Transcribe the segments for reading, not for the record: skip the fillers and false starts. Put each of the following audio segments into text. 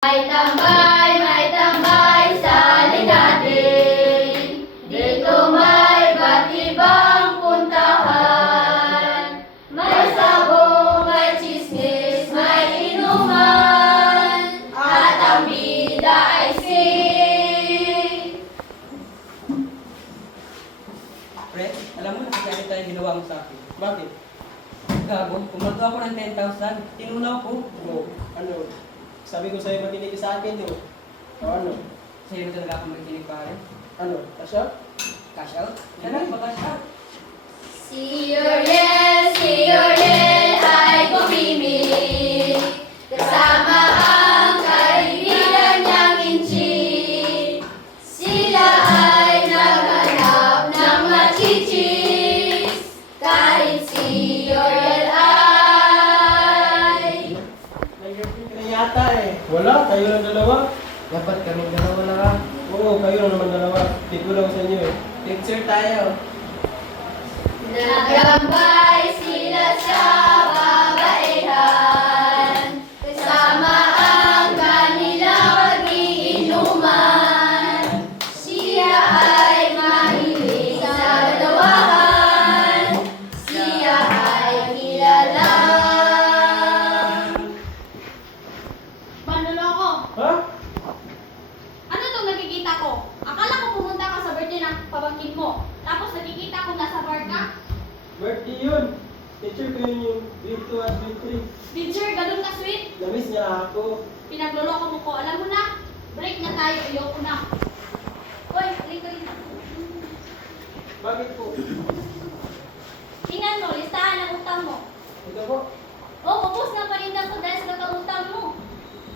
May tambay sa ligatin. Dito may iba't ibang puntahan. May sabong, may chismis, may inuman. At ang bida ay sing. Pre, alam mo, nakikita tayo ginawa mo sa akin. Bakit? Gago, pumunta ako ng 10,000, tinunaw ko. Oo, ano? Sabi ko sa'yo makinig ka sa akin, di ba? O ano? Sa'yo na talaga akong makikinig pare. Ano? Kasya? Cash out? Sana, mag-cash out. Si Oriel ay bumimik. Kasama ang kaibigan niyang Inchi. Sila ay naghanap ng machichis. Kahit si Oriel ay May girlfriend ka na yata eh. Wala, kayo lang dalawa. Dapat kami dalawa lang. Oo, kayo lang naman dalawa. Tito lang sa inyo eh. Picture tayo. nagambay sila sa babaihan. Kasama ang kanilang magiinuman. Siya ay mahilig sa dawahan. Siya ay kilala. Manloloko! Ha? Ano tong nakikita ko? Akala ko pumunta ka sa birthday ng pamangkin mo. Tapos nakikita ko nasa bar ka? Birthday yun. Picture ko yun yung grade 2 at grade Teacher, ganun ka sweet. 3. Namiss niya ako. Pinagloloko mo ko. Alam mo na, break na tayo. Ayoko na. Hoy, halika rin. Bakit po? Tingnan mo, listahan ang utang mo. Ito po. Oh, ubos na panindan ko dahil sa kakautang mo.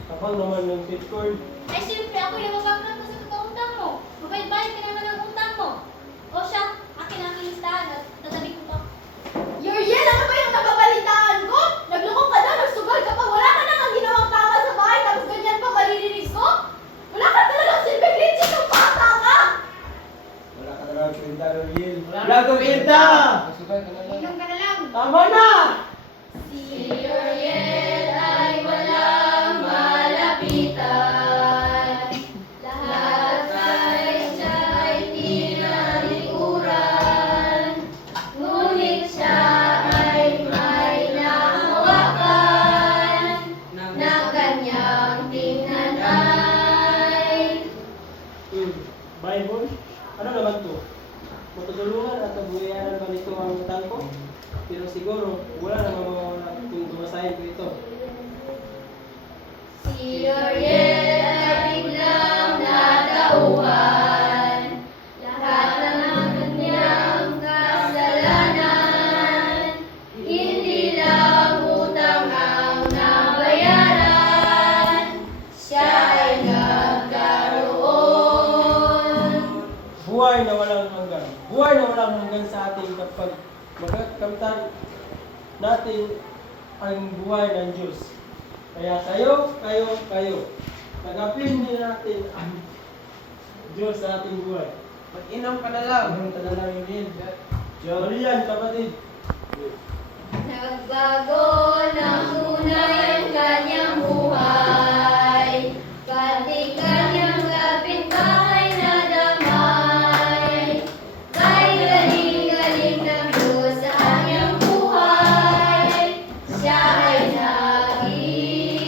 Kapag naman yung bitcoin. Ay, siyempre ako yung mabaglag mo sa kakautang mo. Magbayad ka naman ang utang mo. O siya, akin ang aking listahan at tatabi ko to. Yuriel, ano ba yung nababalitaan ko? Naglukong ka daw, nagsugal ka pa, wala ka na kang ginawang tama sa bahay, tapos ganyan pa maririnig ko? Wala ka talagang silbing litsi kung bata ka! Wala ka talagang kwenta, Ariel. Wala kang kwenta! Inom ka na lang. Tama na! Si Yuriel ay walang malapitan. Lahat ay siya'y tinalikuran. Ngunit siya ay may nahawakan na kanyang tingnan ay Bible? Ano naman to? Matutulungan at kabuhayan ba nito ang utang ko? Pero siguro, wala namang mawawala kung dumasahin ko ito. Si Yuriel ay biglang natauhan. Lahat ng kanyang kasalanan. Hindi lang utang ang nabayaran. Siya ay nagkaroon. Buhay na walang hanggan. Buhay na walang hanggan sa atin kapag magkakamtan natin ang buhay ng Diyos. Kaya kayo, tagapin din natin ang Diyos sa ating buhay. Mag-inom ka na lang. Ang talalangin din. Mali yan, kapatid. Nagbago ng tunay ang kanyang buhay. Pati kanyang kapitbahay na damay. Kay galing-galing ng Diyos sa kanyang buhay. Siya ay naging...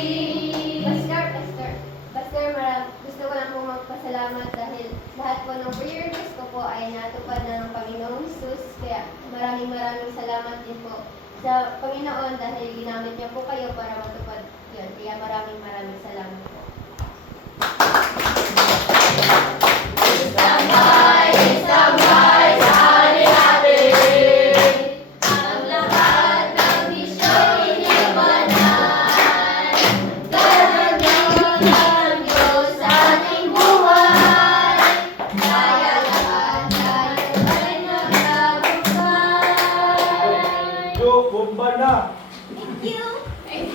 Pastor, gusto ko lang po magpasalamat dahil lahat po ng prayer request ko po ay natupad na ng Panginoong Jesus. Kaya maraming salamat din po sa Panginoon dahil ginamit niya po kayo para matupad yun. Kaya maraming salamat po. Isang